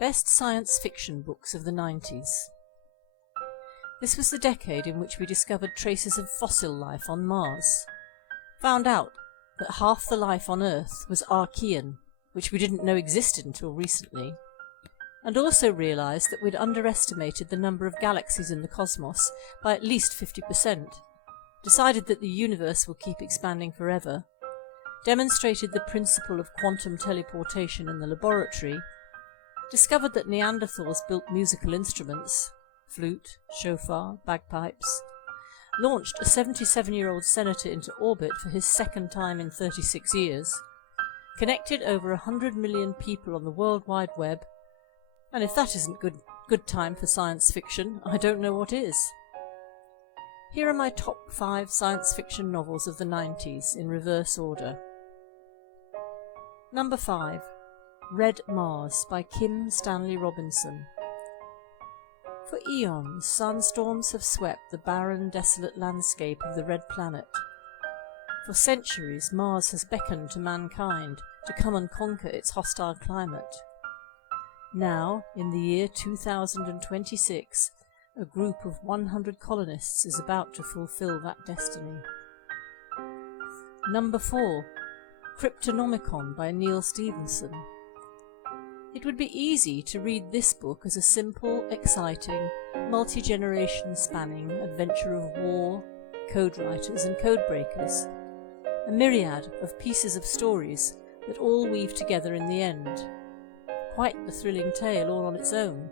Best Science Fiction Books of the 90's. This was the decade in which we discovered traces of fossil life on Mars, found out that half the life on Earth was Archean, which we didn't know existed until recently, and also realised that we'd underestimated the number of galaxies in the cosmos by at least 50%, decided that the universe will keep expanding forever, demonstrated the principle of quantum teleportation in the laboratory, discovered that Neanderthals built musical instruments, flute, shofar, bagpipes, launched a 77-year-old senator into orbit for his second time in 36 years, connected over 100 million people on the World Wide Web, and if that isn't good time for science fiction, I don't know what is. Here are my top 5 science fiction novels of the 90's in reverse order. Number 5. Red Mars by Stanley Robinson. For eons, sandstorms have swept the barren, desolate landscape of the Red Planet. For centuries, Mars has beckoned to mankind to come and conquer its hostile climate. Now, in the year 2026, a group of 100 colonists is about to fulfill that destiny. Number 4. Cryptonomicon by Neal Stephenson. It would be easy to read this book as a simple, exciting, multi-generation spanning adventure of war, code writers and code breakers, a myriad of pieces of stories that all weave together in the end. Quite the thrilling tale all on its own.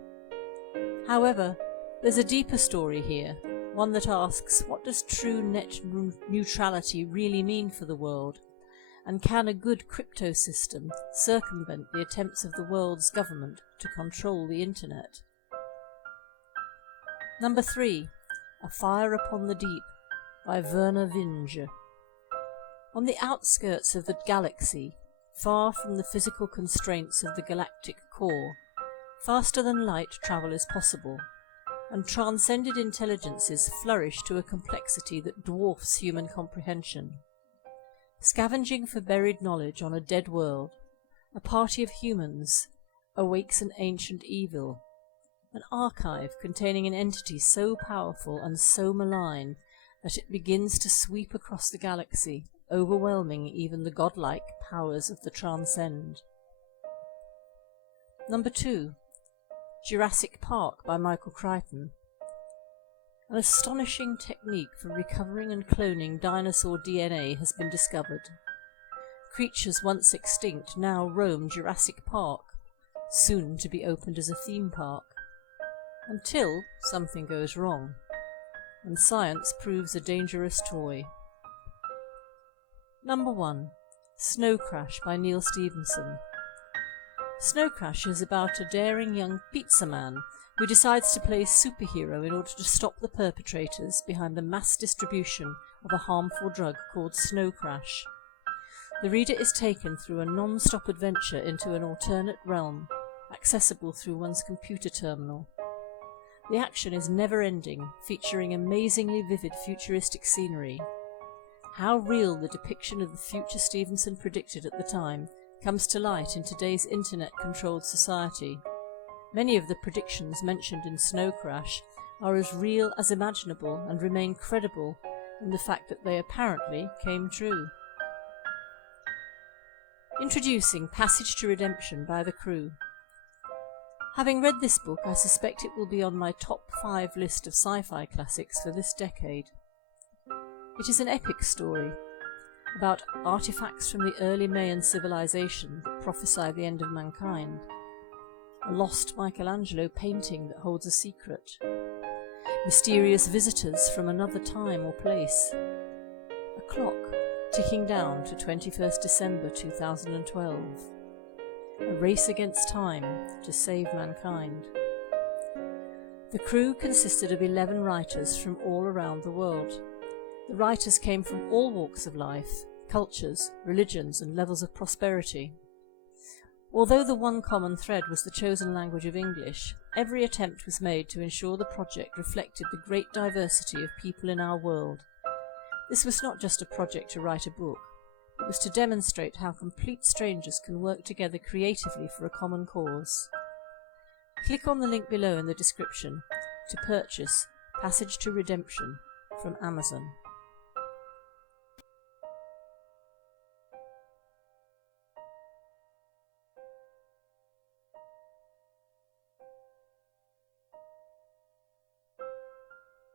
However, there's a deeper story here, one that asks, what does true net neutrality really mean for the world? And can a good crypto system circumvent the attempts of the world's government to control the internet? Number 3. A Fire Upon the Deep by Vernor Vinge. On the outskirts of the galaxy, far from the physical constraints of the galactic core, faster than light travel is possible, and transcended intelligences flourish to a complexity that dwarfs human comprehension. Scavenging for buried knowledge on a dead world, a party of humans awakes an ancient evil, an archive containing an entity so powerful and so malign that it begins to sweep across the galaxy, overwhelming even the godlike powers of the transcend. Number 2. Jurassic Park by Michael Crichton. An astonishing technique for recovering and cloning dinosaur DNA has been discovered. Creatures once extinct now roam Jurassic Park, soon to be opened as a theme park, until something goes wrong, and science proves a dangerous toy. Number 1. Snow Crash by Neal Stephenson. Snow Crash is about a daring young pizza man who decides to play superhero in order to stop the perpetrators behind the mass distribution of a harmful drug called Snow Crash. The reader is taken through a non-stop adventure into an alternate realm, accessible through one's computer terminal. The action is never-ending, featuring amazingly vivid futuristic scenery. How real the depiction of the future Stevenson predicted at the time comes to light in today's internet-controlled society. Many of the predictions mentioned in Snow Crash are as real as imaginable and remain credible in the fact that they apparently came true. Introducing Passage to Redemption by The Crew. Having read this book, I suspect it will be on my top 5 list of sci-fi classics for this decade. It is an epic story about artifacts from the early Mayan civilization that prophesy the end of mankind, a lost Michelangelo painting that holds a secret, mysterious visitors from another time or place, a clock ticking down to 21st December 2012, a race against time to save mankind. The crew consisted of 11 writers from all around the world. The writers came from all walks of life, cultures, religions, and levels of prosperity. Although the one common thread was the chosen language of English, every attempt was made to ensure the project reflected the great diversity of people in our world. This was not just a project to write a book, it was to demonstrate how complete strangers can work together creatively for a common cause. Click on the link below in the description to purchase Passage to Redemption from Amazon.